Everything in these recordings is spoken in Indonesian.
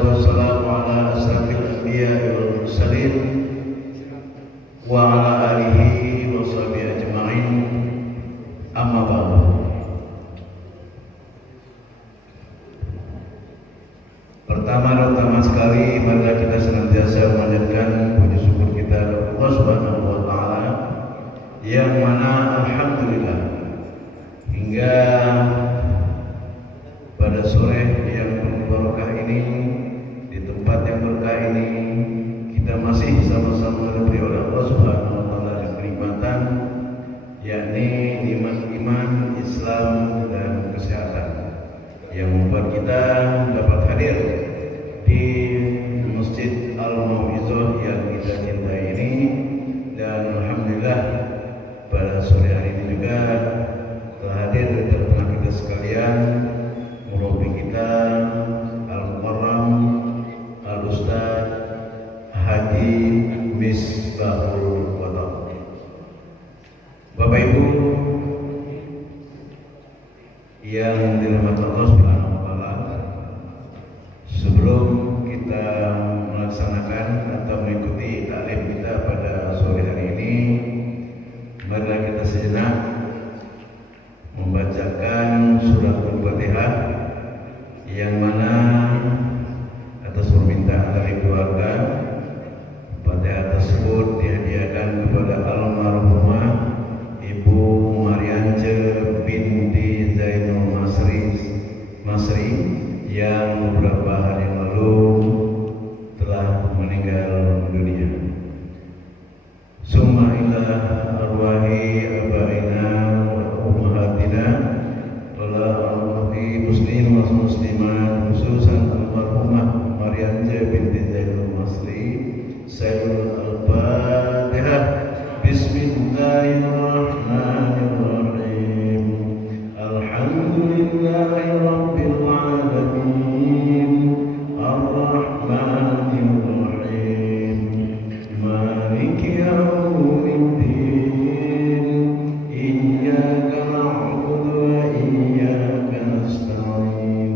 wassalatu wassalamu ala asrafil anbiya'i wal mursalin wa ala alihi wa sahbihi ajma'in. Amma ba'du. Pertama sekali marilah kita senantiasa memanjatkan puji syukur kita kepada Allah Subhanahu wa taala yang mana alhamdulillah hingga pada sore yang berkah ini, di tempat yang berkah ini, kita masih sama-sama diberi oleh Allah Subhanahu wa taala kenikmatan, yakni nikmat iman, Islam dan kesehatan yang membuat kita dapat hadir di Masjid Al-Mau'izah yang kita cintai ini. Dan alhamdulillah pada sore hari ini juga telah hadir di tengah kita sekalian murabi kita Al-Mukarram Al-Ustaz Haji Misbahul Watak. Bapak Ibu yang dirahmati Allah Subhanahu wa taala, sebelum kita melaksanakan atau mengikuti taklim kita pada sore hari ini, marilah kita sejenak membacakan surat Al-Fatihah yang mana atas permintaan dari keluarga, Fatihah tersebut dihadiahkan kepada almarhumah Ibu Mariance binti Zainul Masri yang beberapa hari yang lalu telah meninggal dunia. Summa ila arwahi abaina wa ummahatina wala arwahi muslimin wa muslimat, khususan almarhumah Mariance binti Zainul Masri. Sayyidul Al-Fatihah. Bismillahirrahmanirrahim. Alhamdulillahi rabbil alamin. Ar-Rahmanir Rahim. Maliki yaumiddin. Iyyaka na'budu wa iyyaka nasta'in.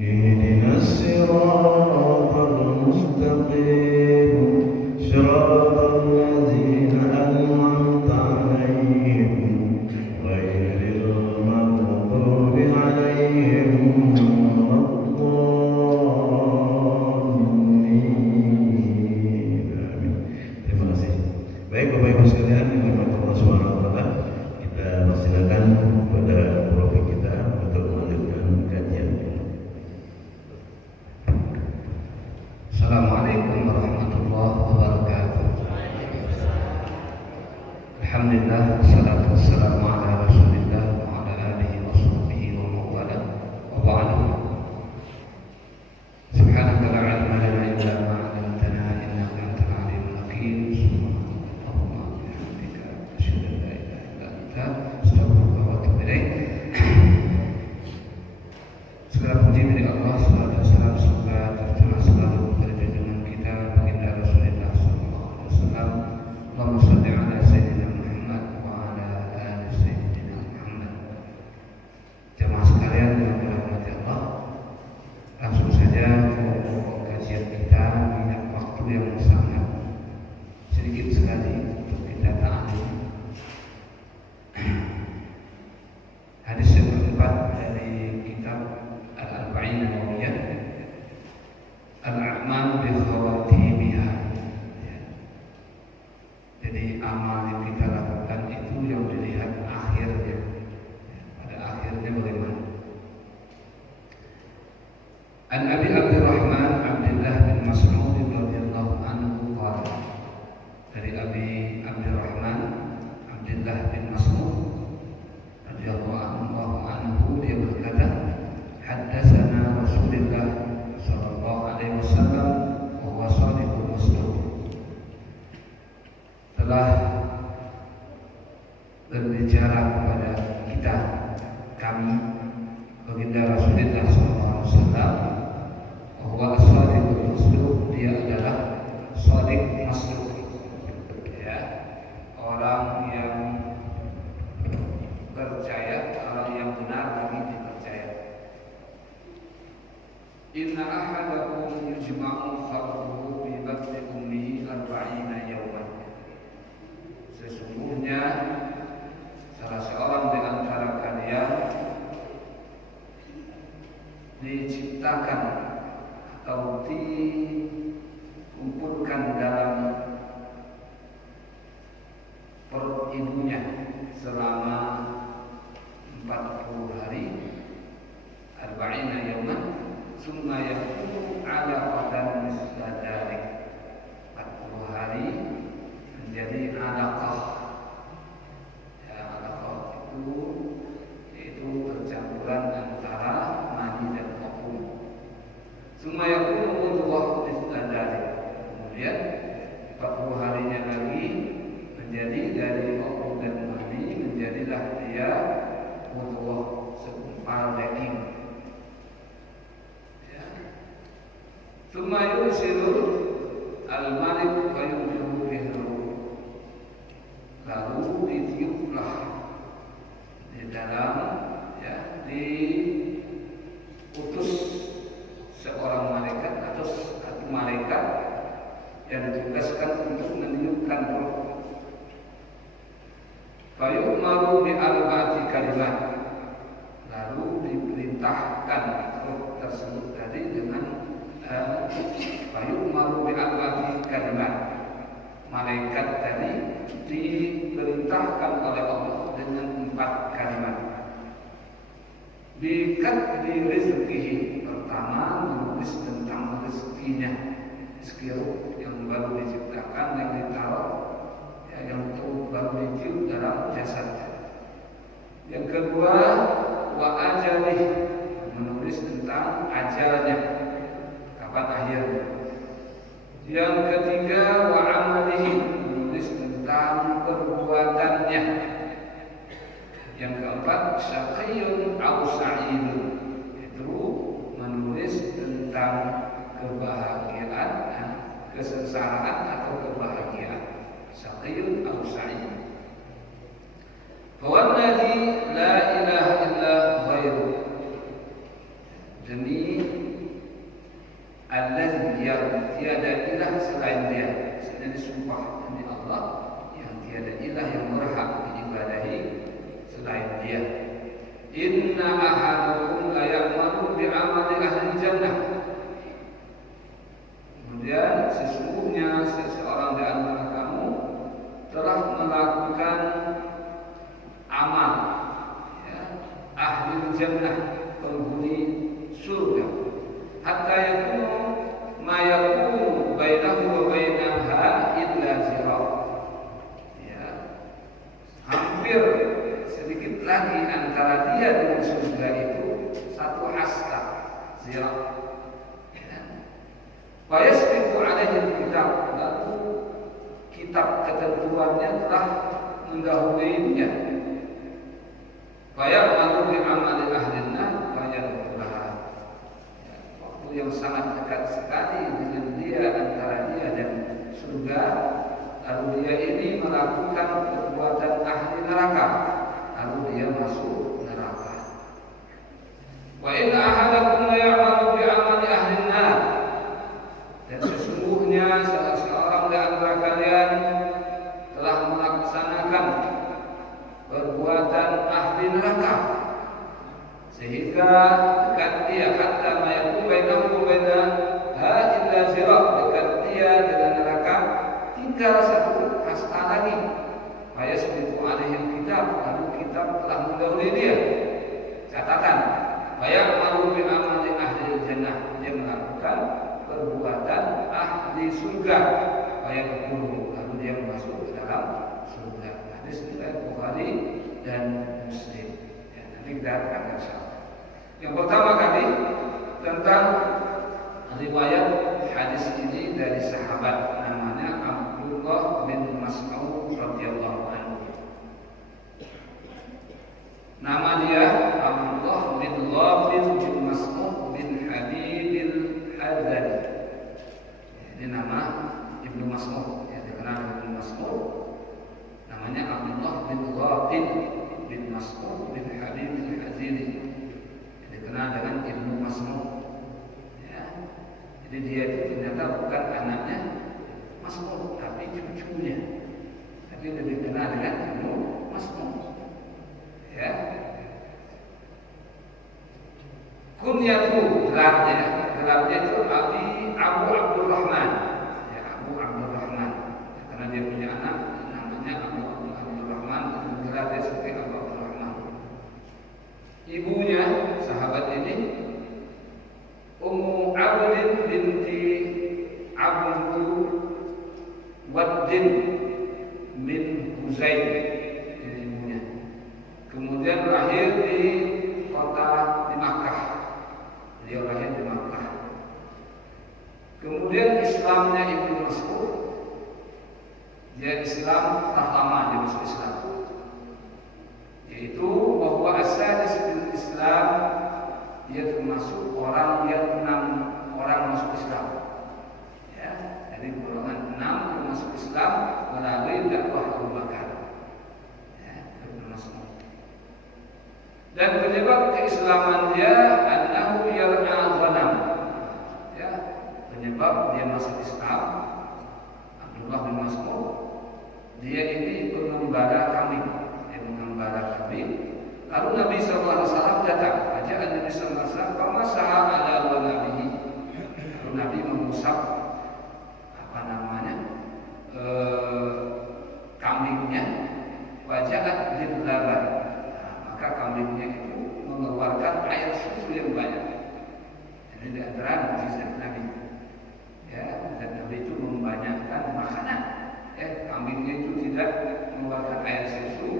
Ihdinas siratal mustaqim. Siratal ladzina an'amta 'alaihim ghairil maghdubi 'alaihim Baik Bapak Ibu sekalian yang dirahmati Allah Subhanahu wa taala, kita persilakan kepada profi kita untuk melanjutkan kajian. Assalamualaikum warahmatullahi wabarakatuh. Alhamdulillah, wassalatu wassalamu ala Rasulillah wa ala alihi wa sahbihi wa mawala wa ba'du. Subhanaka la ilma lana illa ma 'allamtana innaka antal alimul hakim. Segala puji dari Allah, salawat dan salam semoga tercurah selalu kepada junjungan kita baginda Rasulullah sallallahu alaihi wasallam. Allahumma shalli ala sayyidina Muhammad wa ala ali sayyidina Muhammad. Jemaah sekalian yang dirahmati Allah, langsung saja pokok kajian kita minyak waktu yang sangat sedikit sekali untuk kita ta'lim. Hadis yang keempat dari kitab Al-Arba'in An-Nawawiyah, Al-A'mal bi khawatimiha. Jadi amal yang kita lakukan itu yang dilihat akhirnya, pada akhirnya bagaimana. An Abi Abdurrahman Abdullah bin Mas'ud radhiyallahu anhu qala, dari Abi Abdurrahman Abdullah bin Mas'ud radhiyallahu anhu, dia berkata, haddatsana Rasulullah sallallahu alaihi wasallam wa huwa shadiqul masduq. Telah berbicara kepada kita, kami, baginda Rasulullah sallallahu alaihi wasallam, wa huwa shadiqul masduq, dia adalah shadiq masduq, ya, orang yang percaya, orang yang benar lagi dipercaya. Inna ahadakum 40 harinya lagi menjadi dari opung dan mani, menjadilah dia mudghah, segumpal daging. Ya. Tsumma yursilu al-malik wa yumlihu bihi, lalu ditiuplah di dalam, ya, diutus seorang malaikat atau satu malaikat yang ditugaskan untuk meniupkan roh. Fayu'maru bi arba'ati kalimat, lalu diperintahkan roh tersebut tadi dengan fayu'maru bi arba'ati kalimat. Malaikat tadi diperintahkan oleh Allah dengan 4 kalimat. Bikat di rezekihi, pertama menulis tentang rezekinya, rezeki yang baru diciptakan, yang ditaruh, ya, yang baru ditiup dalam jasadnya. Yang kedua, wa ajalih, menulis tentang ajalnya, kapan akhirnya. Yang ketiga, wa amalihi, menulis tentang perbuatannya. Yang keempat, syaqiyun aw sa'idun, itu menulis tentang kebahagiaan, kesengsaraan atau kebahagiaan. Syaqiyun aw sa'idun. Walladzi la ilaha illa ghairuh, demi allazi, yang tiada ilah selain dia. Ini disumpah demi Allah yang tiada ilah yang berhak diibadahi selain dia. Inna ahadakum la ya'malu bi'amali ahli jannah. Kemudian sesungguhnya seseorang di antara kamu telah melakukan amal, ya, ahli jannah, penghuni surga, hatta yakunu ma yakunu bainahu wa bainaha illa zira', ya, hampir sedikit lagi antara dia dengan surga itu 1 hasta zira'. Fa yasbiqu alaihi kitab, lalu kitab ketentuannya telah mendahuluinya. Fa ya'malu bi amali ahli nar fa yadkhulaha, waktu yang sangat dekat sekali dengan dia, antara dia dan surga, lalu dia ini melakukan perbuatan ahli neraka, lalu dia masuk neraka. Wa inna ahadakum la ya'malu bi amali ahli nar, dan sesungguhnya salah seorang di antara kalian telah melaksanakan perbuatan ahli neraka, sehingga dekat dia, hatta ma yakun bainahu wa bainaha illa zira', dekat dia dengan neraka tinggal 1 hasta lagi. Fa yasbiqu alaihi kitab, lalu kitab telah mendahului dia, catatan. Fa ya'malu bi amali ahli jannah, dia melakukan perbuatan ahli surga. Fa yadkhulu, lalu dia masuk ke dalam surga. Hadis riwayat Bukhari dan Muslim. Ya, nanti kita akan insyaallah. Yang pertama kali tentang riwayat hadis ini dari sahabat, namanya Abdullah bin Mas'ud radhiyallahu anhu. Nama dia Abdullah bin Ghafir bin Mas'ud bin Habib al-Hadzali. Ini nama Ibnu Mas'ud, yang dikenal Ibnu Mas'ud. Namanya Abdullah bin Ghafir bin Mas'ud bin Habib al-Hadzali, yang dikenal dengan Ibnu Mas'ud. Ya. Jadi dia itu ternyata bukan anaknya Mas'ud, tapi cucunya. Tapi lebih dikenal dengan Ibnu Mas'ud. Ya. Kunyatu, gelarnya itu Abu Abdurrahman. Ya, Abu Abdurrahman. Karena dia punya anak namanya Abu Abdurrahman, gelarnya seperti Abu Abdurrahman. Ibunya sahabat ini Ummu Abdin binti Abdul Waddin min Huzain, ibunya. Kemudian lahir di kota di Makkah. Beliau lahir di Makkah. Kemudian Islamnya Ibnu Mas'ud dia Islam telah lama dia masuk Islam, yaitu bahwa asal Islam dia termasuk orang yang 6 orang masuk Islam. Ya, jadi golongan 6 yang masuk Islam melalui dakwah Abu Bakar. Ya, termasuk. Dan penyebab keislaman dia annahu yar'a ghanam. Ya, penyebab dia masuk Islam Abdullah bin Mas'ud, dia ini pengembala kambing, dia mengembala kambing. Lalu Nabi SAW datang, ajak Nabi SAW, "Famasaha ala ghanabihi." Lalu Nabi mengusap kambingnya, wajahat lil laban. Maka kambingnya itu mengeluarkan air susu yang banyak. Ini di antara mukjizat Nabi. Ya, dan Nabi itu membanyakkan makanan. Kambingnya itu tidak mengeluarkan air susu,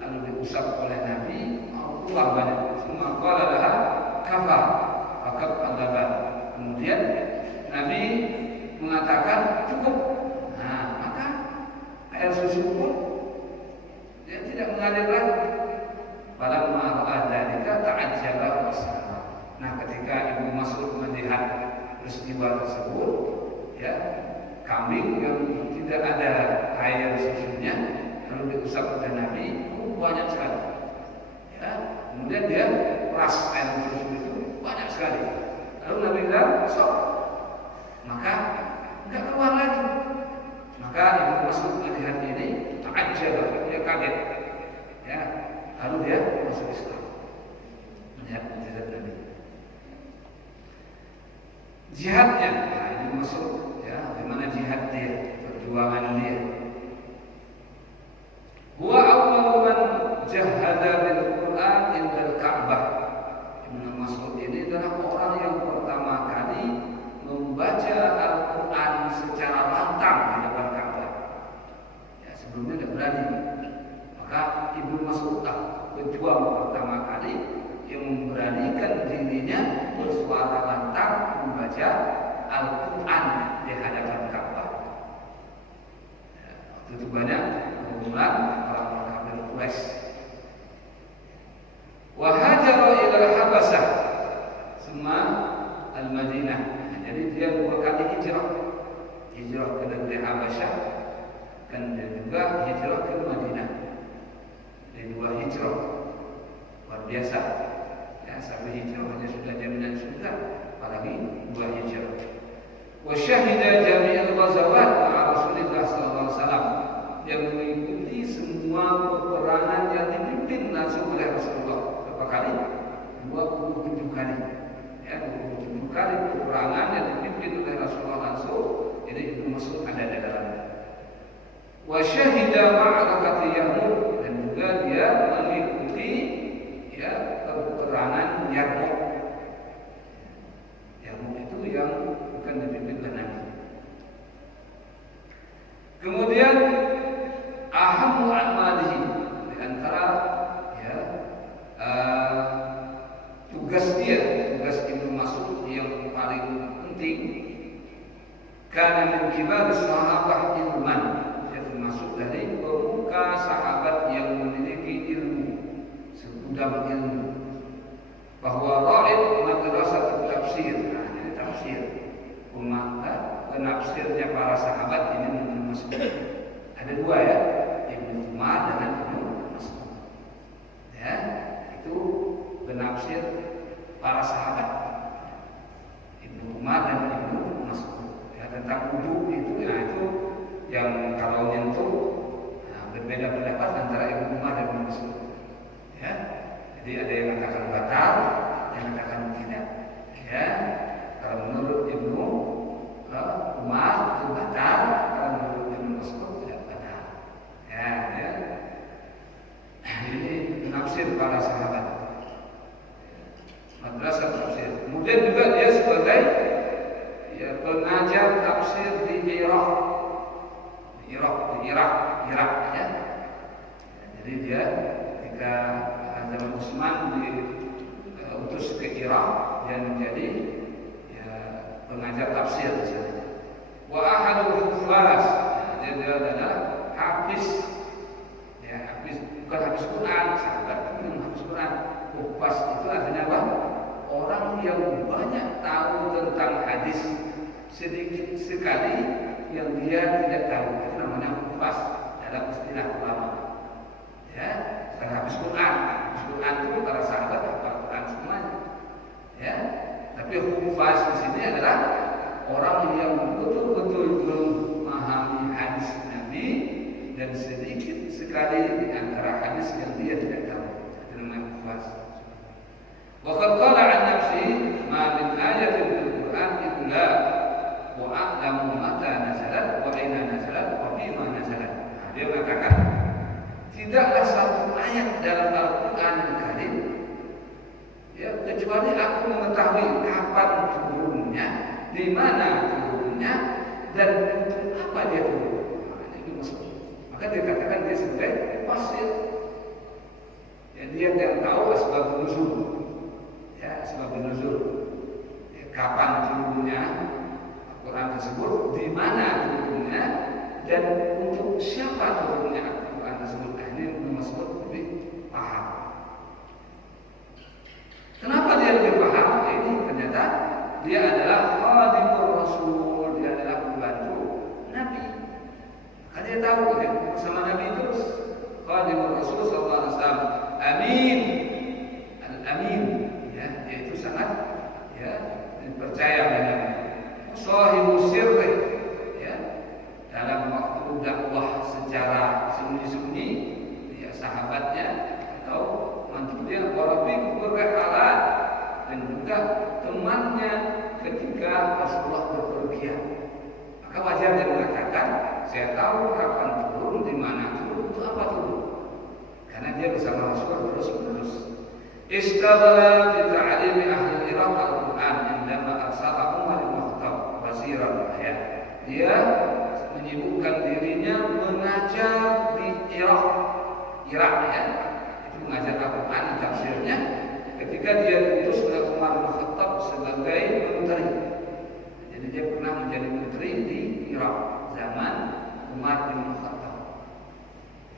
lalu diusap oleh Nabi, keluar banyak. Semua qala laha kafa, fakab al-laban. Kemudian Nabi mengatakan cukup. Nah, maka air susu pun dia tidak mengalir lagi. Pada ma'al dzalika ta'ajjala wassalam. Nah, ketika Ibnu Mas'ud melihat peristiwa tersebut, ya, kambing yang tidak ada air susunya lalu diusap oleh Nabi, banyak sekali. Ya, kemudian dia peras air susu itu banyak sekali. Lalu Nabi bilang, "Stop." Maka enggak keluar lagi. Maka Ibnu Mas'ud melihat ini ta'ajjala, dia kaget. Ya, lalu dia masuk Islam. Melihat mukjizat Nabi. Jihadnya, nah, Ibnu Mas'ud, ya, bagaimana jihad dia, perjuangan dia. Huwa awwalu man jahada bil Qur'an indal Ka'bah. Ibnu Mas'ud ini adalah orang yang pertama kali membaca Al-Quran secara lantang di depan Ka'bah. Ya, sebelumnya tidak berani. Maka Ibnu Mas'ud pejuang pertama kali yang memberanikan dirinya bersuara lantang membaca Al-Quran di hadapan Ka'bah. Ya, waktu itu banyak kumpulan orang-orang kafir Quraisy. Wa hajara ila al-Habasah, semua al-Madinah. Jadi dia 2 kali hijrah ke negeri Habasyah dan juga hijrah ke Madinah. Jadi 2 hijrah luar biasa. Ya, sampai hijrah hanya sudah jaminan surga, apalagi 2 hijrah. Wa syahida jami'al ghazawat ma'a Rasulillah sallallahu alaihi wasallam. Dia mengikuti semua peperangan yang dipimpin langsung oleh Rasulullah. Berapa kali? 27 kali. Ya, 27 kali peperangan yang dipimpin oleh Rasulullah langsung. Jadi Ibnu Mas'ud ada di dalamnya. Wa syahida ma'rakati Yarmuk, dan juga dia mengikuti, ya, peperangan Yarmuk. Yarmuk itu yang bukan dipimpin oleh Nabi. Kemudian ahammu a'malihi, di antara, ya, tugas Ibnu Mas'ud yang paling penting, karena min kibar sahabat ilman, dia termasuk dari pemuka sahabat yang memiliki ilmu, segudang ilmu. Bahwa ra'id madrasah tafsir, nah, ini tafsir, penafsirnya para sahabat ini Ibnu Mas'ud. Ada 2, ya, Ibnu Umar dengan Ibnu Mas'ud. Ya, itu penafsir para sahabat, Ibnu Umar dan Ibnu Mas'ud. Ya, tentang wudu itu, ya, itu yang kalau nyentuh, nah, berbeda pendapat antara Ibnu Umar dan Ibnu Mas'ud. Ya, jadi ada yang mengatakan batal, ada yang mengatakan tidak. Ya, kalau menurut Ibnu Umar itu batal, kalau menurut Ibnu Mas'ud tidak batal. Ya, ya. Ini penafsir para sahabat, madrasah tafsir. Kemudian juga dia sebagai, ya, pengajar tafsir di Irak, ya. Jadi dia ketika zaman Utsman diutus ke Irak, dia menjadi, ya, pengajar tafsir di sana. Wa ahadul hufaz, dia dia adalah hafiz. Ya, hafiz bukan hafiz Quran, sahabat tapi yang hafiz Quran. Hufaz itu artinya apa? Orang yang banyak tahu tentang hadis, sedikit sekali yang dia tidak tahu. Itu namanya hufaz dalam istilah ulama. Ya, dan hafiz Quran. Hafiz Quran itu para sahabat hafal Quran semuanya. Ya, tapi hufaz di sini adalah orang yang betul-betul memahami hadis Nabi dan sedikit sekali di antara hadis yang dia tidak tahu. Itu namanya hufaz. Wa qad qala 'an nafsi ma min ayatin fil Qur'an illa wa a'lamu mata nazalat wa aina nazalat wa fima nazalat. Dia mengatakan tidaklah satu ayat dalam Al-Qur'an yang karim ya kecuali aku mengetahui kapan turunnya, di mana turunnya, dan untuk apa dia turun. Itu maksud. Maka dia katakan dia sebagai fasir. Ya, dia tidak tahu asbab nuzul. Ya, asbab nuzul. Ya, kapan turunnya Al-Quran tersebut, di mana turunnya, dan untuk siapa turunnya Al-Quran tersebut. Nah, ini maksud lebih paham. Kenapa dia lebih paham? Ini ternyata dia adalah khadimur Rasul, dia adalah pembantu Nabi. Maka dia tahu dia bersama Nabi terus. Khadimur Rasul sallallahu alaihi wasallam. Amin. Al-amin, ya, yaitu sangat ya dipercaya oleh Nabi. Sahibu sirri, ya, dalam waktu dakwah secara sembunyi-sembunyi, ya sahabatnya atau mantunya Warabi berhalat, dan juga temannya ketika Rasulullah berpergian. Maka wajar dia mengatakan, saya tahu kapan turun, di mana turun, itu apa turun. Karena dia bersama Rasulullah terus-menerus. Istaghala bi ta'limi ahli Iraq al-Quran indama arsala Umar bin Khattab wasiran ya. Dia menyibukkan dirinya mengajar di Irak ya. Itu mengajar Al-Quran tafsirnya ketika dia diutus oleh Umar bin Khattab sebagai menteri. Jadi dia pernah menjadi menteri di Irak zaman Umar bin Khattab.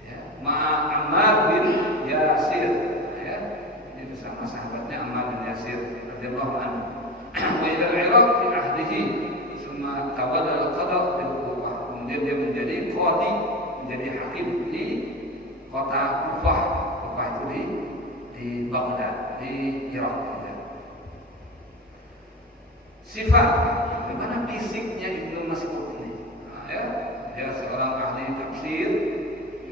Ya, ma'a Ammar bin Yasir. Sama sahabatnya Ammar bin Yasir radhiyallahu anhu. Wa ila al-Iraq fi ahdihi thumma tawalla al-qada' bil Kufah. Kemudian dia menjadi qadhi, menjadi hakim di kota Kufah. Kufah itu di Baghdad, di Irak. Sifat bagaimana fisiknya Ibnu Mas'ud ini? Nah, ya, dia seorang ahli tafsir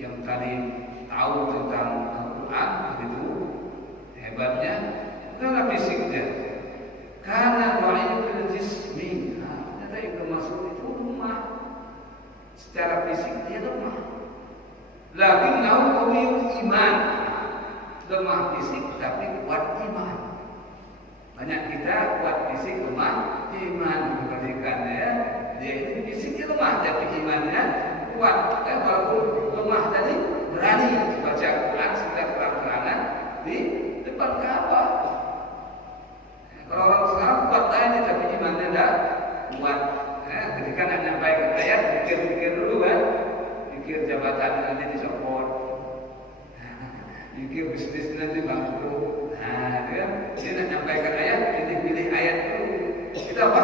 yang tadi tahu tentang Al-Quran begitu. Hebatnya karena fisiknya, karena dhaiful jismi. Ternyata Ibnu Mas'ud itu lemah secara fisik, dia lemah. Lakinnahu qawiyul iman, lemah fisik tapi kuat iman. Banyak kita kuat fisik, lemah iman. Perhatikan ya, dia itu fisiknya lemah tapi imannya kuat. Walaupun lemah tadi berani baca Quran setiap terang-terangan di depan Ka'bah. Kalau orang sekarang kuat aja tapi imannya tidak kuat. Ketika nak nyampaikan ayat, pikir-pikir dulu kan, pikir jabatan nanti dicopot, pikir bisnis nanti bangkrut. Nah, dia nak nyampaikan ayat, pilih-pilih ayat dulu. Itu apa?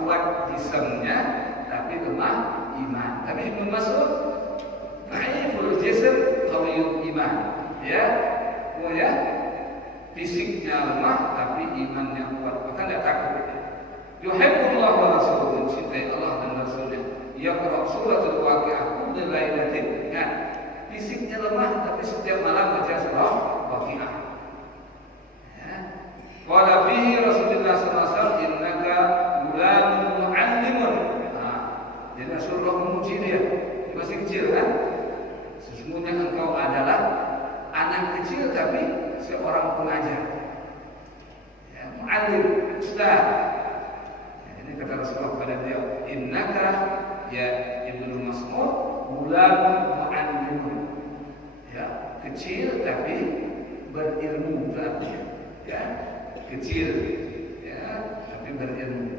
Kuat jisamnya, tapi lemah iman. Tapi Ibnu Mas'ud, dhaiful jism, qawiyul iman. Ya, ya. Fisiknya lemah tapi imannya kuat, maka tidak takut. Yuhibbullah wa rasuluhu, cintai Allah dan Rasulnya. Yaqra suratul Waqi'ah kullu lailatin. Ingat, fisiknya lemah tapi setiap malam baca surah Waqi'ah. Ya. Qala fihi Rasulullah sallallahu alaihi wasallam innaka gulamun mu'allimun. Nah, jadi Rasulullah memuji dia. Dia masih kecil kan? Sesungguhnya engkau adalah anak kecil tapi seorang pengajar, ya, mu'allim, ustaz. Ya, ini kata Rasulullah kepada dia, innaka ya Ibnu Mas'ud gulamun mu'allimun. Ya, kecil tapi berilmu berarti. Ya, kecil ya tapi berilmu.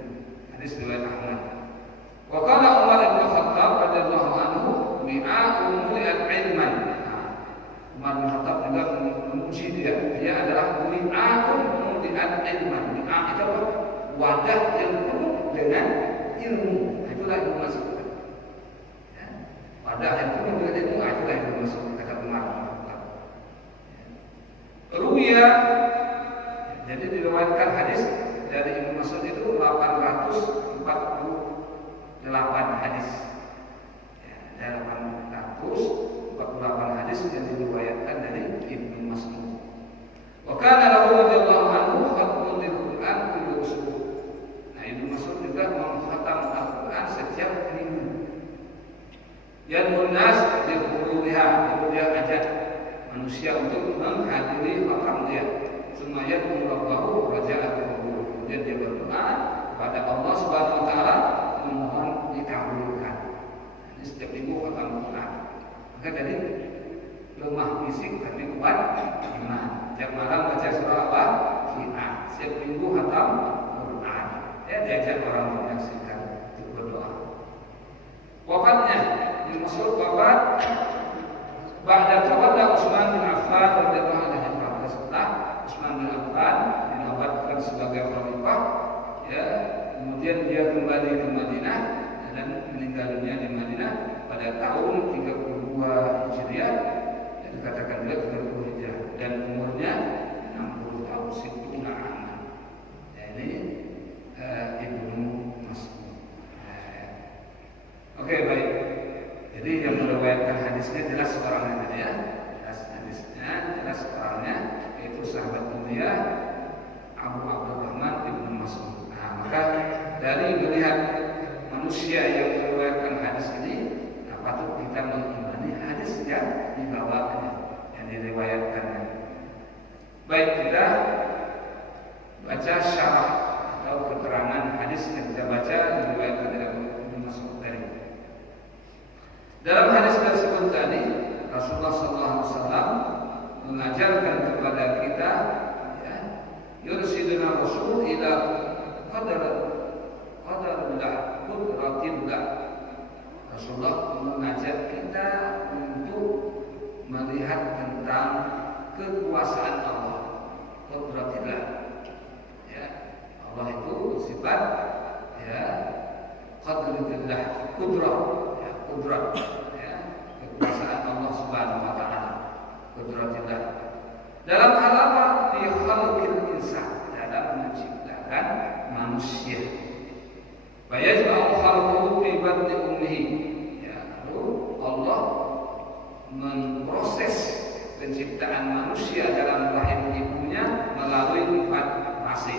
Hadis riwayat Ahmad. Wa qala Umar bin Khattab radhiyallahu anhu wadah yang penuh dengan ilmu. Itulah ilmu masuk. Ya. Wadah yang penuh dengan ilmu, itulah ilmu masuk. Kata Umar. Ruya, jadi diriwayatkan hadis dari Ibnu Mas'ud itu 848 hadis. Ya, 848 hadis yang diriwayatkan dari Ibnu Mas'ud. Wa kana lahu radhiyallahu anhu khatmun lil Qur'an kullu usbu'. Nah, Ibnu Mas'ud juga mengkhatam Al-Qur'an setiap minggu. Yad'un nas bi hududiha, dia ajak manusia untuk menghadiri makam dia. Semuanya Allahu raja'at qubur. Kemudian dia berdoa kepada Allah Subhanahu wa taala memohon dikabulkan. Ini setiap minggu khatam Quran. Maka dari lemah fisik tapi kuat iman. Setiap malam baca surah apa? Qiyam. Setiap minggu khatam Quran. Ya, diajak orang menyaksikan untuk berdoa. Wafatnya dimaksud wafat ba'da tawalla Utsman bin Affan radhiyallahu anhu. Setelah Utsman bin Affan dinobatkan sebagai khalifah, ya, kemudian dia kembali ke Madinah dan meninggal dunia di Madinah pada tahun 32 Hijriah, dan dikatakan beliau 30 Hijriah, dan umurnya 60 tahun situna aman. Ya, ini Ibnu Mas'ud. Oke, baik. Jadi yang meriwayatkan hadisnya jelas orangnya ya. Jelas hadisnya, jelas orangnya, yaitu sahabat mulia Abu Abdurrahman Ibnu Mas'ud. Nah, maka dari melihat manusia yang meriwayatkan hadis ini, patut kita mengimani hadis yang dibawanya, yang diriwayatkannya. Baik, kita baca syarah atau keterangan hadis yang kita baca diriwayatkan dari Ibnu Mas'ud tadi. Dalam hadis tersebut tadi, Rasulullah SAW mengajarkan kepada kita, ya, yursiduna rasul ila qadarullah qudratillah. Rasulullah mengajak kita untuk melihat tentang kekuasaan Allah, qudratillah. Ya, Allah itu bersifat, ya, qadratillah, qudrah, ya, qudrah, ya, kekuasaan Allah Subhanahu wa taala, qudratillah. Dalam hal apa? Di khalqil insan, dalam menciptakan manusia. Bayaj'al khalqahu fi batni ummihi. Ya, lalu Allah memproses penciptaan manusia dalam rahim ibunya melalui 4 fase.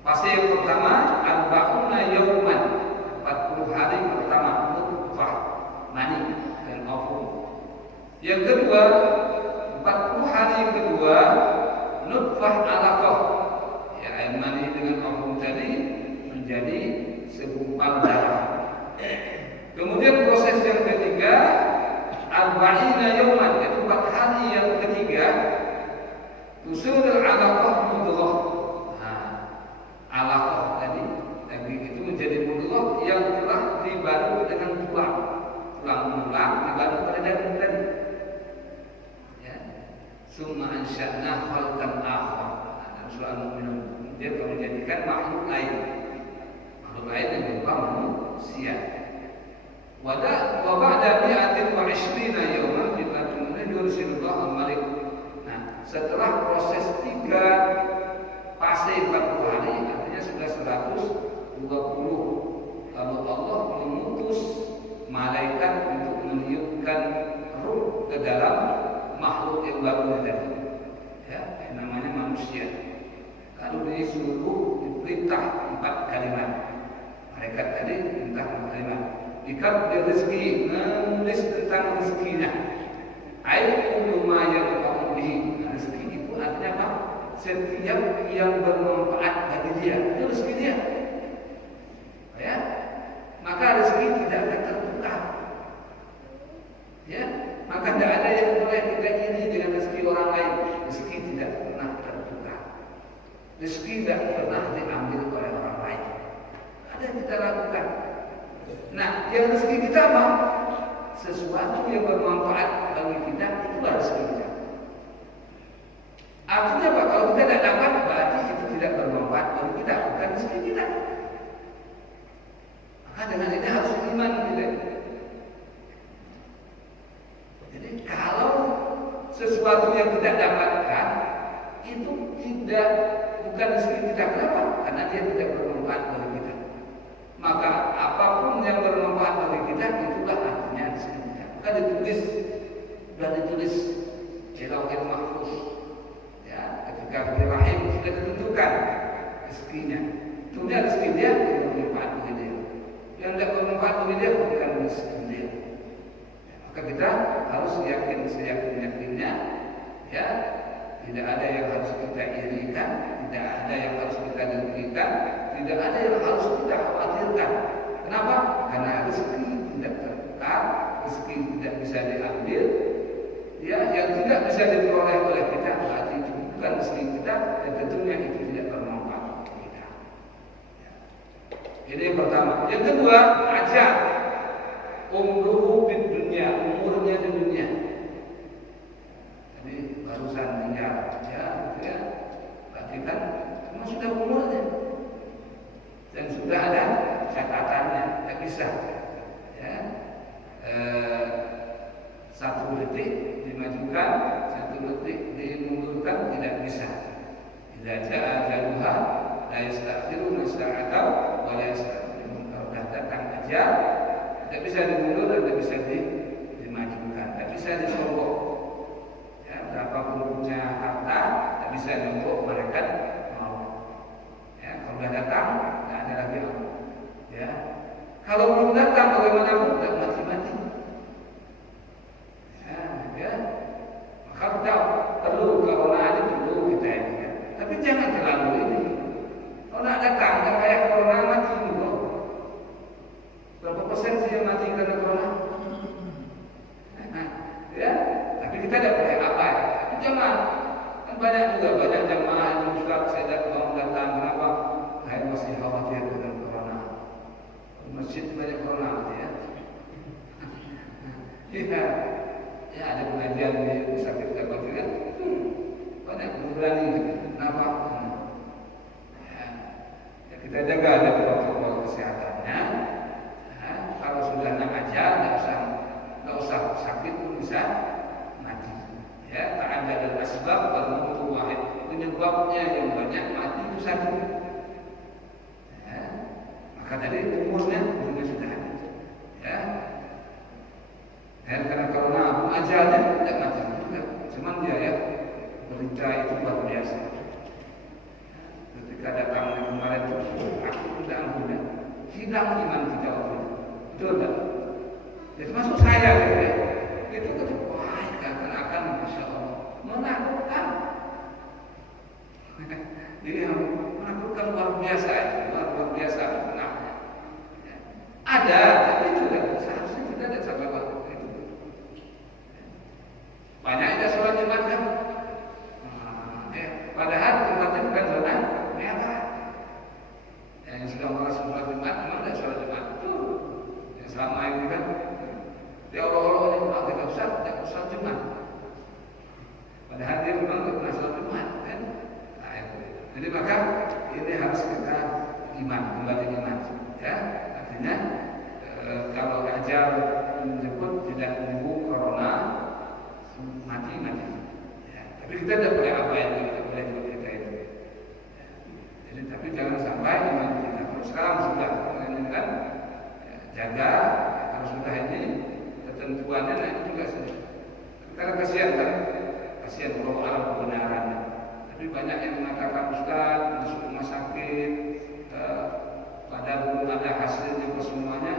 Fase yang pertama, arba'una yauman, 40 hari pertama, nutfah, mani dan ovum. Yang kedua, 40 hari kedua, nutfah alaqah. Ya, air mani dengan ovum tadi menjadi segumpal darah. Kemudian proses yang ketiga, arba'ina yauman, yaitu 4 hari yang ketiga, tusul alaqah mudghah. Nah, alaqah tadi itu menjadi mudghah yang telah dibalut dengan tulang dibalut pada daging tadi. Ya. Summa ansha'na khalqan akhar. Nah, surah Al-Mu'minun, dia menjadikan makhluk lain yang berupa manusia. Wa ba'da mi'atin wa 20 yawman bi'atun yursilullah al-malik. Nah, setelah proses 3 fase 40 hari, artinya sudah 120, lalu Allah mengutus malaikat untuk meniupkan ruh ke dalam makhluk yang baru tadi, ya, yang namanya manusia. Lalu disuruh diperintah 4 kalimat. Malaikat tadi perintah 4 kalimat. Ikat rezeki, menulis tentang rezekinya. Ai kullu ma yanfa'u bihi. Rezeki itu artinya apa? Setiap yang bermanfaat bagi dia, itu rezeki dia. Ya. Maka rezeki tidak akan tertukar. Ya, maka tidak ada yang boleh kita iri dengan rezeki orang lain. Rezeki tidak pernah tertukar. Rezeki tidak pernah diambil oleh orang lain. Ada yang kita lakukan. Nah, yang rezeki kita apa? Sesuatu yang bermanfaat bagi kita, itulah rezeki kita. Artinya apa? Kalau kita tidak dapat, berarti itu tidak bermanfaat bagi kita, bukan rezeki tidak dapatkan itu bukan rezeki kita. Kenapa? Karena dia tidak bermanfaat bagi kita. Maka apapun yang bermanfaat bagi kita itulah artinya rezeki kita. Sudah ditulis di Lauhul Mahfuz. Ya, ketika di rahim sudah ditentukan rezekinya. Itu rezeki dia bermanfaat bagi dia. Yang tidak bermanfaat bagi dia bukan rezeki dia. Maka kita harus yakin seyakin-yakinnya, ya, tidak ada yang harus kita irikan, tidak ada yang harus kita dengkikan, tidak ada yang harus kita khawatirkan. Kenapa? Karena rezeki tidak tertukar, rezeki tidak bisa diambil, ya, yang tidak bisa diperoleh oleh kita berarti itu bukan rezeki kita dan tentunya itu tidak bermanfaat untuk kita. Ya. Ini yang pertama. Yang kedua, ajal. Umruhu di dunia, umurnya di dunia. Jadi barusan meninggal, ya, berarti kan semua sudah umurnya dan sudah ada catatannya, tidak bisa. Ya, 1 detik dimajukan, 1 detik dimundurkan, tidak bisa. Idza jaa ajaluha la yastakhiruna sa'atan wa la yastaqdimun. Kalau datang ajal tidak bisa dimundur dan tidak bisa dimajukan, tidak bisa disogok. Ya, berapapun punya harta, tidak bisa nyogok mereka mau. Ya, kalau sudah datang, tidak ada lagi Allah. Ya, kalau belum datang bagaimanapun tidak mati-mati. Ya, maka kita perlu corona ini perlu kita ini. Ya. Tapi jangan terlalu ini. Kalau tidak datang, tidak kayak corona mati dulu. Berapa persen sih yang mati karena corona? Ya, tapi kita tidak boleh apa ya. Tapi jangan. Kan banyak jamaah yang Ustaz saya datang kenapa? Saya masih khawatir dengan corona. Masjid banyak corona, ya. Iya. Ya, ada pengajian di sakit khawatir kan? Banyak berani. Kenapa? Ya, kita jaga ada protokol kesehatannya. Kalau sudah nak aja, nggak usah sakit pun bisa mati. Ya, tak ada dan asbab kalau wahid penyebabnya yang banyak mati itu satu. Ya, maka tadi umurnya sudah ada. Ya, dan karena corona ajalnya tidak mati juga, cuman dia ya berita itu luar biasa. Ketika datang kemarin itu, aku sudah ampun, hilang iman kita waktu itu. Betul tak? Ya, termasuk saya gitu ya. Itu wah, akan Masya Allah menakutkan. Jadi menakutkan luar biasa, luar biasa benarnya. Ya. Ada, tapi juga seharusnya kita ada sampai waktu itu. Banyak ada sholat Jumat kan? Ya. Padahal tempatnya bukan zona merah. Yang sudah malas sholat Jumat, memang ada sholat Jumat itu. Selama ini kan dia Allah tidak usah Jumat. Padahal dia memang tidak pernah sholat Jumat kan? Nah, itu. Jadi maka ini harus kita kembali iman. Ya, artinya kalau ajal menyebut tidak menunggu corona mati. Ya, tapi kita tidak boleh abai, tidak boleh kita itu. Ya. Jadi tapi jangan sampai iman kita. Kalau sekarang sudah ini kan. Jaga, kalau sudah ini ketentuannya, nah itu juga sih. Karena kasihan kalau alam kebenaran. Tapi banyak yang mengatakan Ustaz masuk rumah sakit, pada belum ada hasilnya semuanya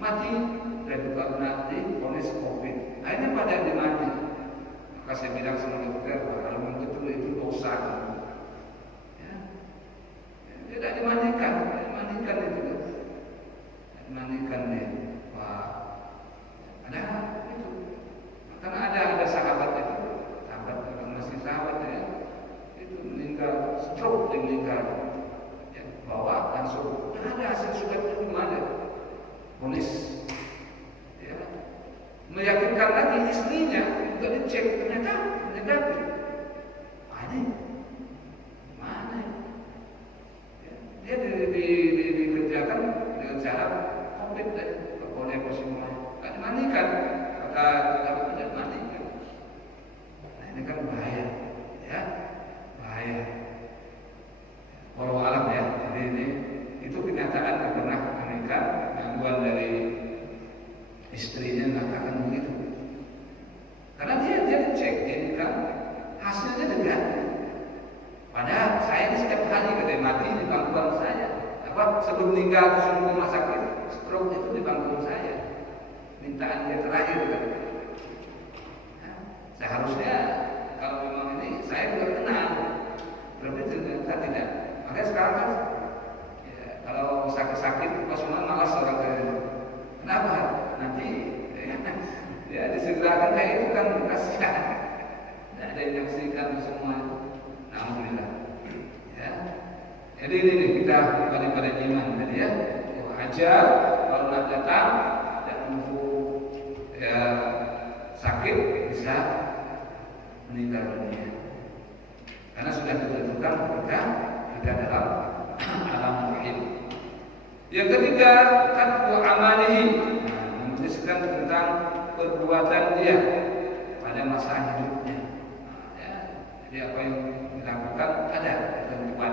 mati dan juga nanti ponis COVID. Akhirnya pada dimati. Maka saya bilang sama dokter, kalau betul itu dosa. Ya. Tidak dimandikan itu. Mandikan dia, wah, ada itu, karena ada sahabat orang masih sahabat ya, itu meninggal stroke, dia meninggal, ya, bawa langsung, ada hasil sudah belum ada, ponis, ya, meyakinkan lagi istrinya, juga dicek ternyata negatif, ini mana, ya, dia dikerjakan dengan cara COVID dan boleh semua kan dimandikan, kata tidak mandikan. Nah, ini kan bahaya. istrinya mengatakan begitu. Karena dia cek, ini kan hasilnya dekat. Padahal saya ini setiap hari katanya mati di bangkuan saya. Sebelum meninggal sebelum rumah sakit, stroke itu di bangkuan saya. Mintaan dia terakhir katanya. Nah, seharusnya kalau memang ini saya juga kenal, tapi ternyata tidak. Makanya sekarang kan ya, kalau sakit-sakit pas malas orang kayak kenapa? Nanti ya disegerakan kayak itu kan kasihan. Tidak ada yang menyaksikan semua. Alhamdulillah. Ya. Jadi ini kita kembali pada iman tadi ya. Ajar kalau nak datang dan menunggu ya, sakit bisa meninggal dunia. Karena sudah ditentukan ketika kita dalam alam rahim. Yang ketiga, taqwa amalihi. Menuliskan tentang perbuatan dia pada masa hidupnya. Ya. Jadi apa yang dilakukan ada ketentuan.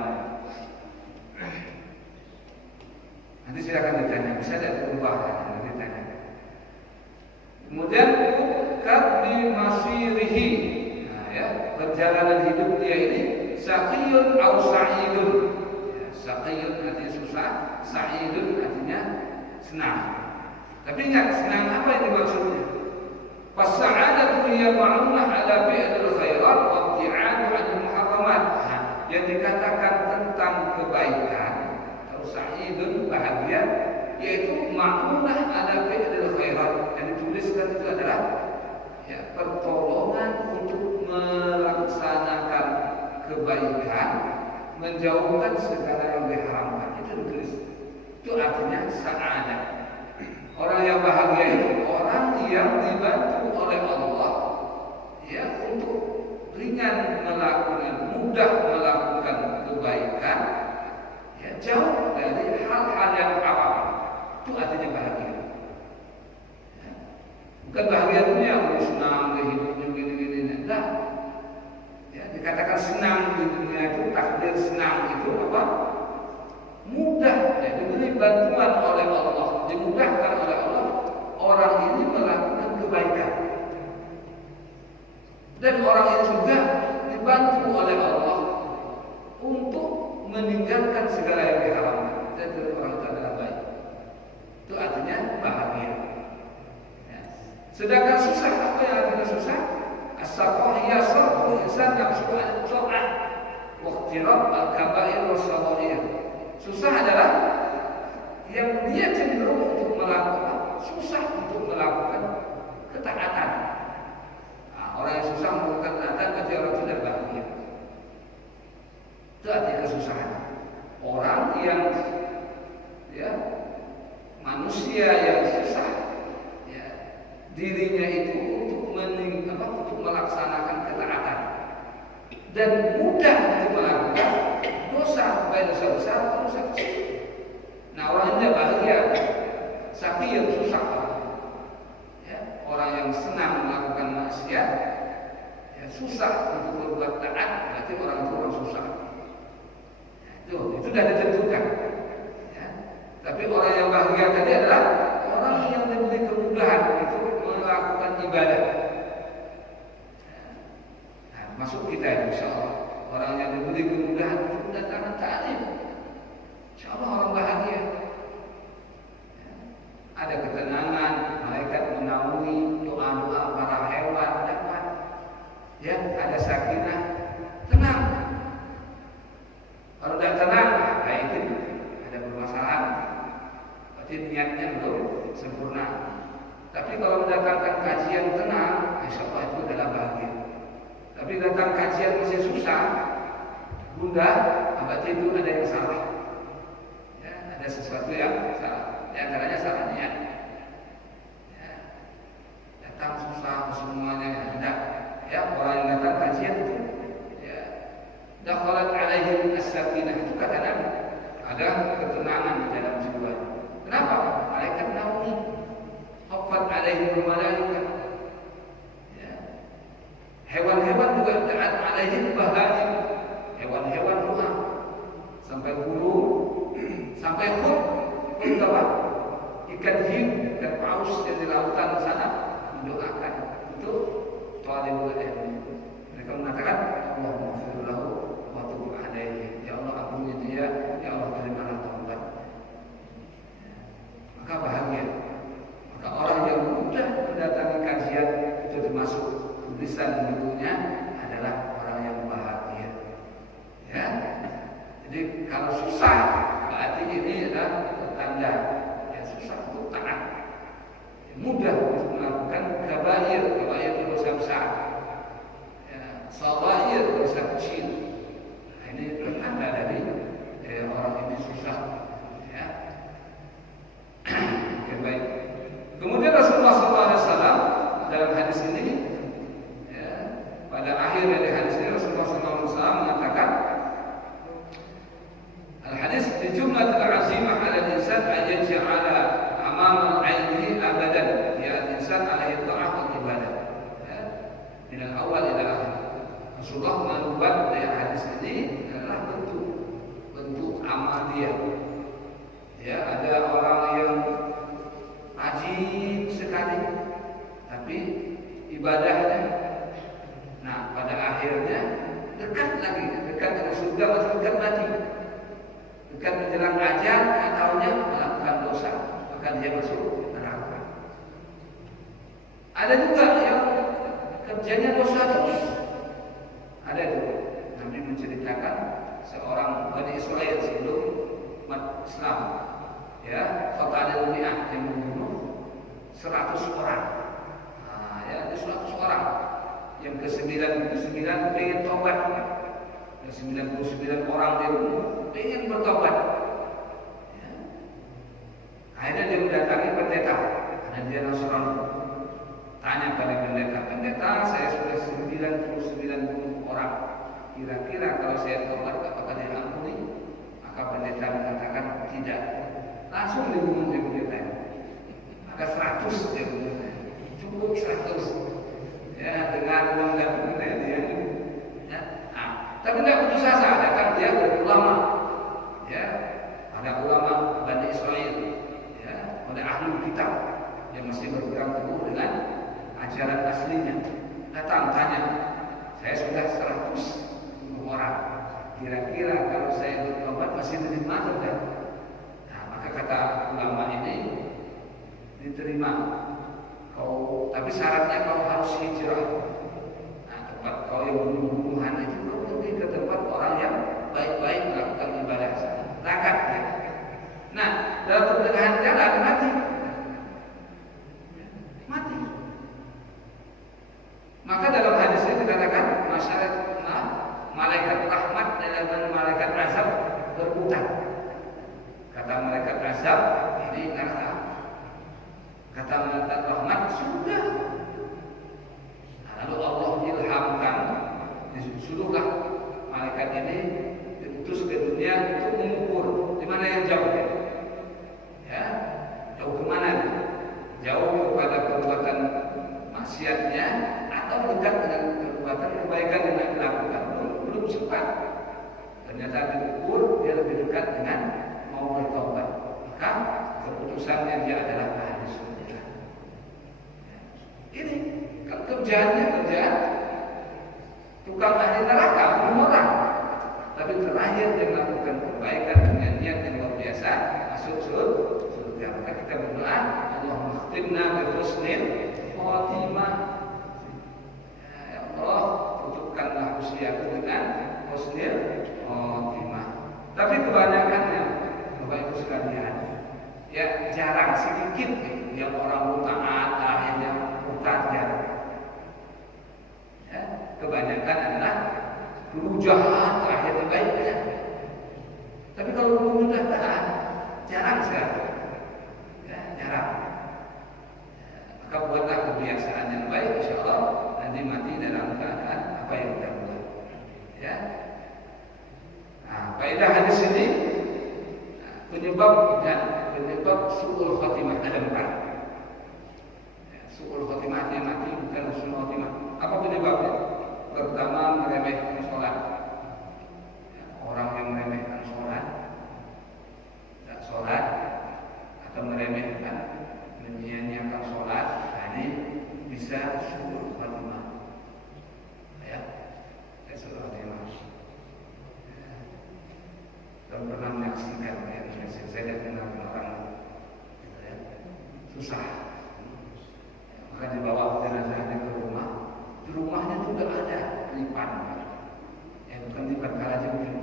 Nanti silakan ditanya, bisa ada perubahan nanti ditanya. Kemudian qadri masirihi. Nah, ya, perjalanan hidup dia ini saqiyun au sa'idun. Ya, saqiyun artinya susah, sa'idun artinya senang. Tapi ingat, senang apa yang dimaksudnya? Fas'adatu hiya ma'unah ala fi'lil khairat wa ibti'adu 'anil muharramat. Yang dikatakan tentang kebaikan atau sa'idun bahagia yaitu ma'unah ala fi'lil khairat. Yang dituliskan itu adalah ya, pertolongan untuk melaksanakan kebaikan, menjauhkan segala yang diharamkan. Itu ditulis. Itu artinya sa'adah. Orang yang bahagia itu orang yang dibantu oleh Allah ya untuk ringan melakukan, mudah melakukan kebaikan, ya jauh dari hal-hal yang haram. Itu artinya bahagia. Ya. Bukan bahagia dunia, senang di hidupnya gini-gini. Tidak. Ya, dikatakan senang di dunia itu takdir senang itu apa? Mudah, ya, diberi bantuan oleh Allah, dimudahkan oleh Allah, orang ini melakukan kebaikan. Dan orang ini juga dibantu oleh Allah untuk meninggalkan segala yang diharamkan. Dan orang itu adalah baik. Itu artinya bahagia. Ya. Sedangkan susah, apa yang artinya susah? As-saqahiyah sarful insan nafsu al-ta'ah wa ikhtirab al-kabair wa sawariyah. Susah adalah yang dia cenderung untuk melakukan, susah untuk melakukan ketaatan. Nah, orang yang susah melakukan ketaatan berarti orang tidak bahagia. Itu artinya kesusahan. Orang yang ya manusia yang susah, ya, dirinya itu untuk melaksanakan ketaatan dan mudah untuk melakukan dosa, baik dosa besar atau dosa kecil. Nah, orang yang bahagia, sapi yang susah, ya, orang yang senang melakukan maksiat, ya, susah untuk berbuat taat, berarti orang itu orang susah. Ya, itu sudah ditentukan. Ya. Tapi orang yang bahagia tadi adalah orang yang diberi kemudahan untuk melakukan ibadah. Ya. Nah, masuk kita insya Allah. Orang yang diberi kemudahan untuk mendatangkan ta'lim, insya Allah orang bahagia. Ya. Ada ketenangan, malaikat menaungi doa-doa para hewan dapat. Ya, ada sakinah, tenang. Kalau tidak tenang, itu ada permasalahan. Berarti niatnya belum sempurna. Tapi kalau mendatangkan kajian tenang, insya Allah itu adalah bahagia. Tapi datang kajian masih susah, gundah, berarti itu ada yang salah. Ya, ada sesuatu yang salah. Di antaranya salah niat. Ya, datang susah semuanya, tidak. Ya, orang yang datang kajian itu, ya, dakhalat alaihim as-sakinah, itu kata Nabi. Ada ketenangan di dalam jiwa. Kenapa? Malaikat naungi. Haffat alaihim malaikat. Hewan-hewan juga taat alaihim bahaim. Hewan-hewan doa sampai burung, sampai khut, apa? Ikan hiu, ikan paus yang di lautan sana mendoakan untuk talibul ilmi. Mereka mengatakan, Allahumma ighfir lahu wa tub alaihi. Ya Allah, ampuni dia, ya Allah terimalah taubat. Maka bahagia. Maka orang yang mudah mendatangi kajian itu termasuk tulisan bukunya adalah orang yang bahagia. Ya. Jadi kalau susah berarti ini adalah tanda ya susah untuk taat. Mudah untuk melakukan kabair itu dosa besar. Ya, sawair dosa kecil. Nah, ini tanda dari orang ini susah. Ya. Oke, baik. Kemudian Rasulullah SAW dalam hadis ini, ya, pada akhir dari hadis ini Rasulullah SAW mengatakan, al-hadis di jumlah azimah ala insan ayat ja'ala amam al-aini abadan ya insan alaihi ta'ah wal ibadah. Ya, min al-awwal ila akhir. Rasulullah membuat dari hadis ini adalah bentuk amal dia. Ya, ada orang yang rajin sekali tapi ibadahnya, nah pada akhirnya dekat dengan surga atau dekat mati, dekat menjelang ajal, tahunya melakukan dosa, maka dia masuk neraka. Ada juga yang kerjanya dosa terus. Ada juga. Nabi menceritakan seorang Bani Israel sebelum umat Islam, ya, Qatalul Mi'ah yang membunuh 100 orang. Nah, ya, ada 100 orang. Yang ke-99 ingin tobat. Yang 99 orang dia bunuh ingin bertobat. Ya. Akhirnya dia mendatangi pendeta karena dia Nasrani. Tanya pada pendeta, saya sudah 99 orang. Kira-kira kalau saya tobat apakah dia ampuni? Maka pendeta mengatakan tidak. Langsung dibunuh di pendeta. Maka 100 dia bunuh. Cukup 100. Ya, dengan menggantung dia. Ya. Nah, tapi tidak putus asa, datang dia ke ulama. Ya, ada ulama Bani Israel, ya, ada ahli kitab yang masih berpegang teguh dengan ajaran aslinya. Datang tanya, saya sudah 100 orang. Kira-kira kalau saya bertobat masih diterima atau tidak? Nah, maka kata ulama ini diterima. Tapi syaratnya kau harus hijrah. Nah, tempat kau yang bunuh-bunuhan itu kau pergi ke tempat orang yang baik-baik melakukan ibadah sana. Rakat ya. Nah, dalam pertengahan jalan mati. Maka dalam hadis ini dikatakan malaikat rahmat dan malaikat azab berputar. Kata malaikat azab, ini neraka. Kata malaikat rahmat, sudah. Lalu Allah ilhamkan, disuruhlah malaikat ini diutus ke dunia untuk mengukur di mana yang jauh. Ya, jauh kemana? Jauh kepada perbuatan maksiatnya atau dekat dengan perbuatan kebaikan yang dia lakukan. Belum sempat. Ternyata diukur dia lebih dekat dengan mau bertobat. Maka keputusannya dia adalah ahli surga. Ini kalau kerjaannya kerjaan tukang ahli neraka, bunuh orang. Tapi terakhir dia melakukan kebaikan dengan niat yang luar biasa, masuk surga. Maka kita berdoa, Allahumma khtimna bi husnil khatimah. Ya Allah, tutupkanlah usiaku dengan husnil khatimah. Tapi kebanyakannya, Bapak Ibu sekalian, ya jarang, sedikit yang orang mutaat akhirnya mutaat. Ya, kebanyakan adalah dulu jahat akhirnya baik ya. Tapi kalau dulu sudah taat, jarang sekali. Ya, jarang. Ya, maka buatlah kebiasaan yang baik, insya Allah nanti mati dalam keadaan apa yang kita buat. Ya. Nah, faedah hadis ini penyebab su'ul khatimah ada 4. Ya, su'ul khatimah artinya mati bukan husnul khatimah. Apa penyebabnya? Pertama, meremehkan sholat. Ya, orang yang meremehkan sholat, tidak sholat atau meremehkan, menyia-nyiakan bisa suul khatimah. Ya, suul khatimah. Kalau pernah menyaksikan, ya, saya tidak kenal orang, gitu ya, susah. Maka dibawa jenazahnya ke rumah. Di rumahnya juga ada lipan, ya bukan lipan kalajengking.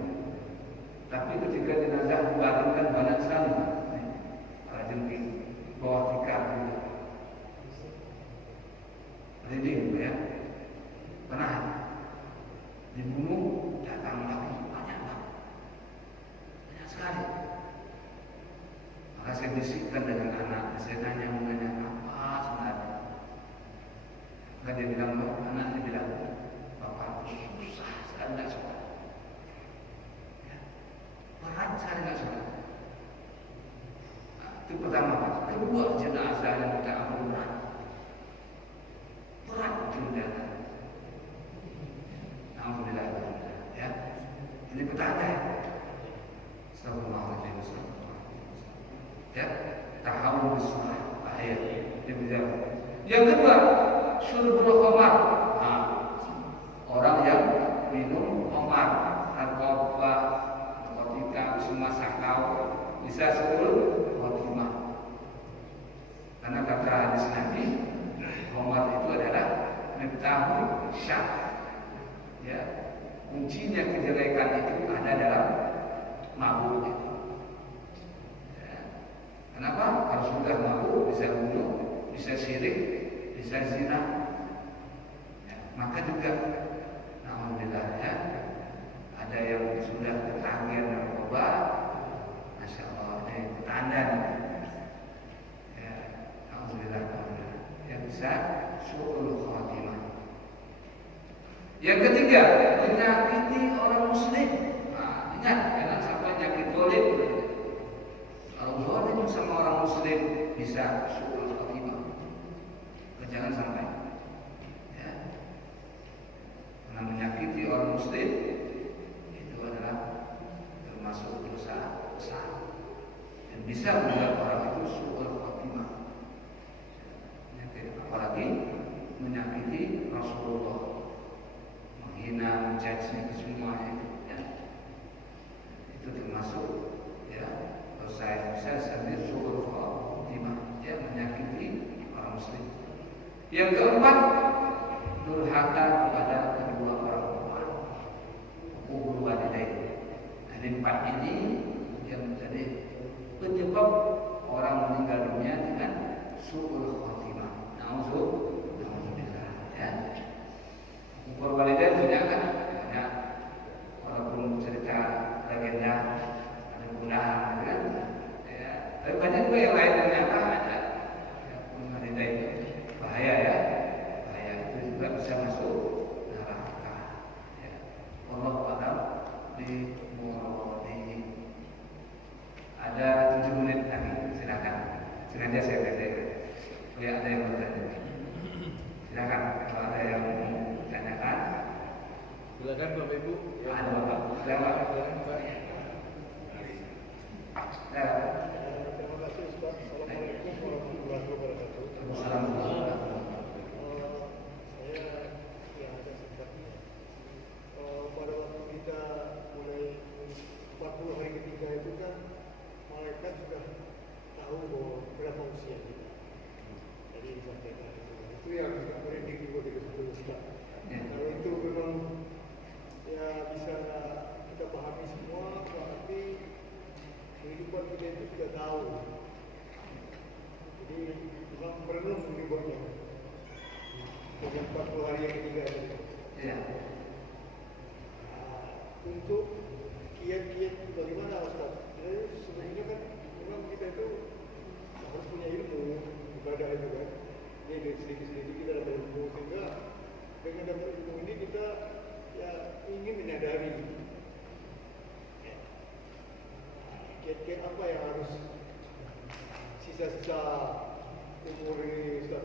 Tapi ketika jenazah dibaringkan banyak sekali kalajengking bawah tikar gitu. Merinding, ya. Pernah dibunuh, datang lagi banyak sekali. Maka saya bisikkan dengan anak, saya tanya menanya apa sebenarnya. Maka dia bilang, anaknya bilang, bapak susah sekali nggak sholat, ya, berat sekali nggak sholat. Nah, itu pertama. Kedua, jenazah yang kita ambil berat jenazah. Alhamdulillah, ya. Ini petanda. Sallallahu alaihi wasallam. Ya, tahawul bismillah. Bahaya. Yang kedua, syurbul khamar. Nah, orang yang minum khamar, narkoba, narkotika, semua sakau, bisa suul khatimah. Karena kata hadis Nabi, khamar itu adalah miftahu syarr. Ya, kuncinya kejelekan itu ada dalam mabuk itu. Ya. Kenapa? Kalau sudah mabuk bisa bunuh, bisa syirik, bisa zina. Ya. Maka juga, alhamdulillah, ya, ada yang sudah ketagihan narkoba, masya Allah, ini tanda nih. Ya, alhamdulillah, yang bisa suul khatimah. Yang ketiga, menyakiti orang muslim. Nah, ingat, jangan sampai nyakit zalim. Kalau zalim sama orang muslim bisa suul khatimah. Jangan sampai. Ya. Karena menyakiti orang muslim itu adalah termasuk dosa besar dan bisa membuat orang itu suul khatimah. Apalagi menyakiti Rasulullah, menghina, mencaci semua itu, ya. Itu termasuk, ya, dosa yang bisa sampai suul khatimah, ya, menyakiti orang muslim. Yang keempat, durhaka kepada kedua orang tua, uqul walidain. Ada empat ini yang menjadi penyebab orang meninggal dunia dengan suul khatimah. Alhamdulillah, ya. Uqul walidain banyak kan? Banyak. Walaupun cerita legenda ada gunahan, kan? Ya. Tapi banyak juga yang lain ternyata ada. Ya, uqul walidain bahaya, ya. Bahaya itu juga bisa masuk neraka. Ya. Allah a'lam bishawab. Ada 7 menit lagi, silakan. Sengaja saya pendek. Ya, ada yang bertanya. Silakan kalau ada yang mau tanyakan. Silakan Bapak Ibu. Ada Bapak. Silakan. Ya. Terima kasih Ustaz. Assalamualaikum warahmatullahi wabarakatuh. Assalamualaikum. Saya yang ada singkatnya. Pada waktu kita mulai 40 hari ketiga itu kan malaikat sudah tahu bahwa berapa usia kita. Jadi disampaikan itu yang kita merinding juga kita sebelum Ustaz. Kalau itu memang ya bisa kita pahami semua, berarti kehidupan kita itu sudah tahu. Jadi memang merenung dibuatnya dengan 40 hari yang ketiga itu. Ya. Untuk kiat-kiat bagaimana Ustaz? Jadi sebenarnya kan memang kita itu harus punya ilmu ibadah itu kan. Jadi sedikit-sedikit kita dapat ilmu, sehingga dengan dapat ilmu ini kita ya ingin menyadari kiat-kiat apa yang harus sisa-sisa umur ini Ustaz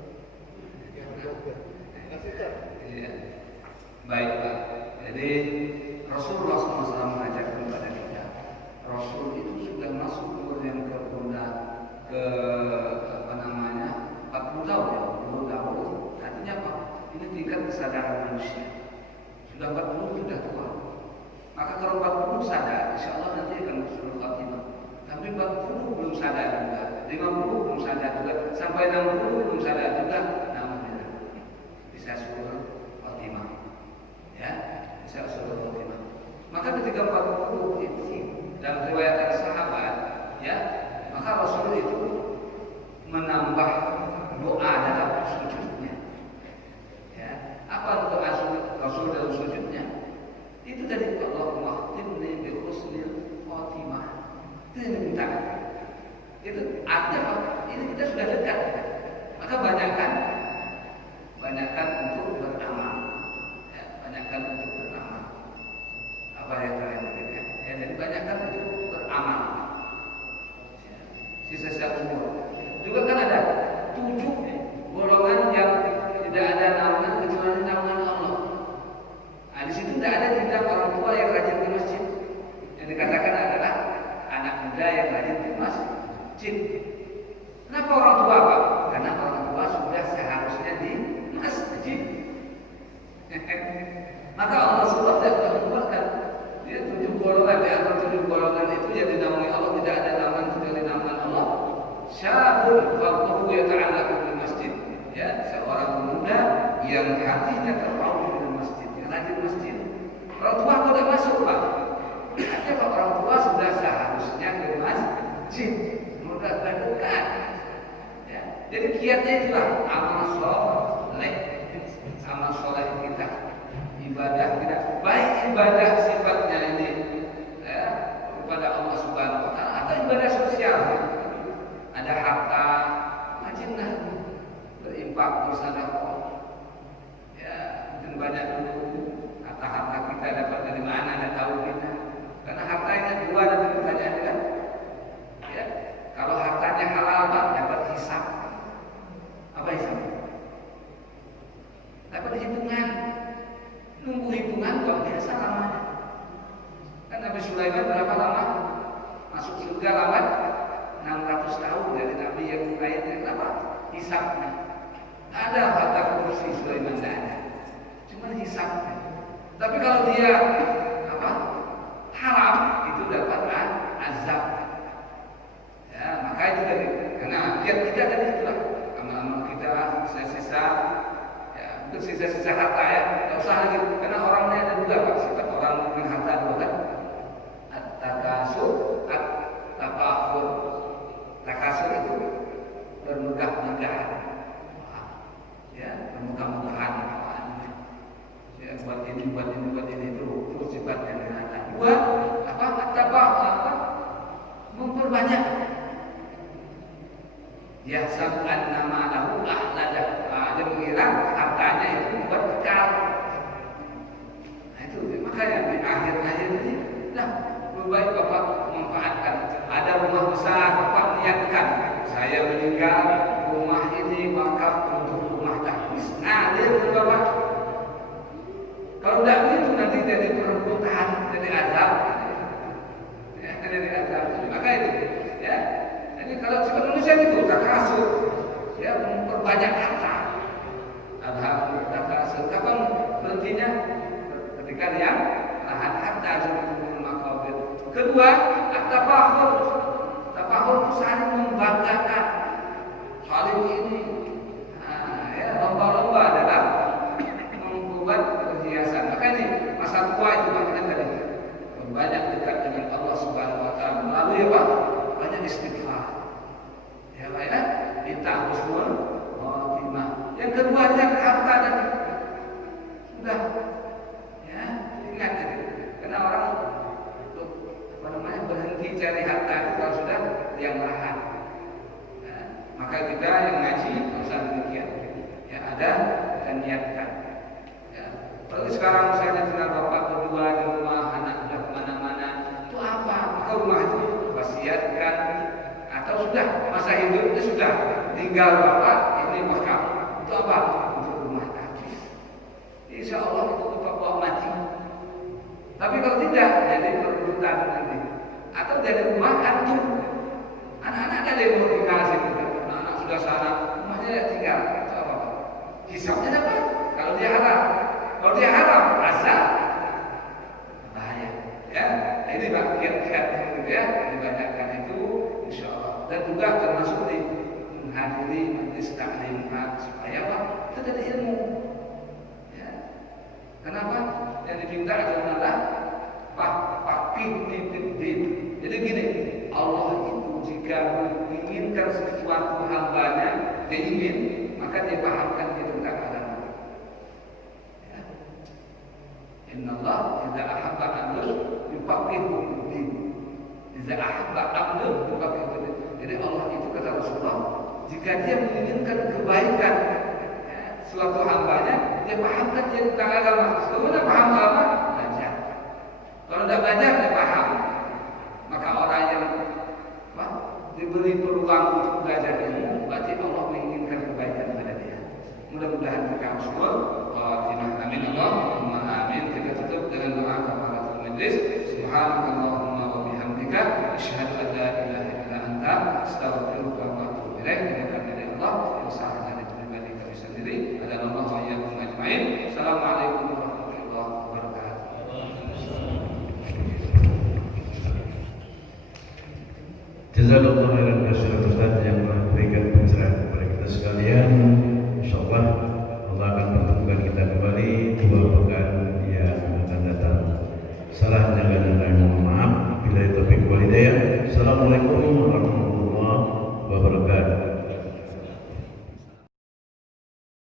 yang harus dokter. Kasih Ustaz. Iya. Baik Pak. Jadi Rasulullah SAW mengajarkan kepada kita, Rasul itu sudah masuk umur yang ke 40 tahun ya, 20 tahun. kesadaran manusia. Sudah 40 sudah tua. Maka kalau 40 sadar, insya Allah nanti akan husnul khatimah. Tapi 40 belum sadar juga, 50 belum sadar juga, sampai 60 belum sadar juga. Alhamdulillah bisa husnul khatimah. Ya, bisa husnul khatimah. Maka ketika 40 itu dalam riwayat sahabat, ya, maka Rasul itu menambah doa dalam sujudnya. Ya, apa doa Rasul dalam sujudnya? Itu tadi Allahumma khtimni bi husnil khatimah. Itu yang diminta. Itu artinya ini kita sudah dekat. Maka banyakkan untuk beramal. Ya, banyakkan untuk beramal. Apa yang terakhir? Ya, jadi banyakkan untuk beramal. Ya, sisa-sisa umur. Juga kan ada 7 golongan yang tidak ada naungan kecuali naungan Allah. Nah, di situ tidak ada tindak orang tua yang rajin ke masjid. Yang dikatakan adalah anak muda yang rajin ke masjid. Kenapa orang tua, Pak? Karena orang tua sudah seharusnya di masjid. Maka Allah SWT telah membuatkan dia 7 golongan, di antara 7 golongan itu yang dinaungi Allah tidak ada naungan kecuali naungan Allah. Syabun faqahu yata'allaqu bil masjid. Ya, seorang pemuda yang hatinya terpaut dengan masjid, yang rajin masjid. Orang tua tidak masuk, Pak. Artinya kalau orang tua sudah seharusnya ke masjid, sudah dekat. Ya, jadi kiatnya itulah amal soleh kita, ibadah kita, baik ibadah sifatnya ini ya, kepada Allah Subhanahu Wa Taala atau ibadah sosial. Ada harta, rajinlah berinfak bersedekah. Ya, mungkin banyak dulu harta kita dapat dari mana, ada tahu kita. Karena hartanya 2 nanti pertanyaan kan. Ya, kalau hartanya halal Pak, dapat hisab. Apa hisab? Dapat hitungan. Nunggu hitungan luar biasa lamanya. Kan Nabi Sulaiman berapa lama? Masuk surga lama? 600 tahun dari Nabi yang lainnya. Kenapa? Hisabnya. Ada harta kursi Sulaiman tidak ada. Cuma hisabnya. Tapi kalau dia haram itu dapat azab. Ya, maka itu dari karena kiat kita tadi itulah amal-amal kita sisa-sisa ya, untuk sisa-sisa harta ya. Tidak usah lagi karena orangnya ada 2 Pak. Sifat orang dengan harta 2 kan. At-takasur, at-tafakhur. Takasur itu bermegah-megahan. Ya, bermegah-megahan. Ya, buat ini itu sifatnya dengan harta. 2 memperbanyak. Yahsab annama lahu ahladah. Dia mengira hartanya itu buat bekal. Nah itu makanya di akhir-akhir ini lebih baik Bapak memanfaatkan. Ada rumah besar, Bapak niatkan saya meninggal rumah ini wakaf untuk rumah tahfiz. Nah, dia Bapak. Kalau tidak begitu nanti jadi perebutan, jadi azab. Ya, jadi azab. Maka itu, ya. Jadi kalau manusia itu takasur, ya memperbanyak harta. Alhamdulillah takasur. Kapan berhentinya? Ketika dia lahan harta seperti makabir. Kedua, at-tafakhur. Tafakhur itu saling membanggakan. Saling ini, ya lomba-lomba dalam membuat perhiasan. Maka ini masa tua itu makanya tadi banyak dekat dengan Allah Subhanahu Wa Taala. Lalu ya Pak, banyak istighfar. Ya Pak ya, minta husnul khatimah. Yang kedua dia harta dan sudah, ya ingat tadi. Karena orang berhenti cari harta itu kalau sudah yang lahan. Ya, maka kita yang ngaji usah demikian. Ya ada dan niatkan. Kalau sekarang misalnya tinggal bapak berdua di rumah, anak sudah kemana-mana, itu apa? Maka rumah itu wasiatkan atau sudah masa hidupnya sudah tinggal bapak ini wakaf. Itu apa? Untuk rumah tahfiz. Insya Allah itu bapak mati. Tapi kalau tidak, jadi perebutan nanti. Atau jadi rumah antum. Anak-anak ada yang mau tinggal situ. Anak-anak sudah sana, rumahnya tinggal. Itu apa? Hisabnya dapat. Kalau dia halal. Kalau dia haram, asal bahaya. Ya, ini kiat-kiat ya, dibanyakan itu, insya Allah. Dan juga termasuk di menghadiri majelis taklim supaya apa? Kita ada ilmu. Ya. Kenapa? Yang diminta adalah fakih di. Jadi gini, Allah itu jika menginginkan sesuatu hambanya, dia ingin, maka dia pahamkan dia tentang agama. Ya. Innallah idza ahabba abdan yufaqihu fid-din. Idza ahabba abdan yufaqihu fid-din. Jadi Allah itu kata Rasulullah, jika dia menginginkan kebaikan ya, suatu hambanya, dia pahamkan dia tentang agama. Sebagaimana paham agama? Belajar. Kalau tidak belajar, dia paham. Maka orang yang diberi peluang untuk belajar ilmu, berarti Allah menginginkan kebaikan kepada dia. Mudah-mudahan kita bersyukur. Amin Allahumma amin. Kita tutup dengan doa kafaratul majlis. Subhanakallahumma wa bihamdika asyhadu an la ilaha illa anta astaghfiruka wa atubu ilaik. Dengan dari Allah yang sah dari pribadi kami sendiri adalah Allah wa iyyakum ajmain. Assalamualaikum warahmatullahi wabarakatuh. Jazakallahu khairan katsiran Ustaz yang memberikan pencerahan kepada kita sekalian. Insyaallah Allah akan pertemukan kita kembali 2 pekan yang akan datang. Salah jangan mohon maaf. Bila itu taufiq wal hidayah. Assalamualaikum warahmatullahi wabarakatuh.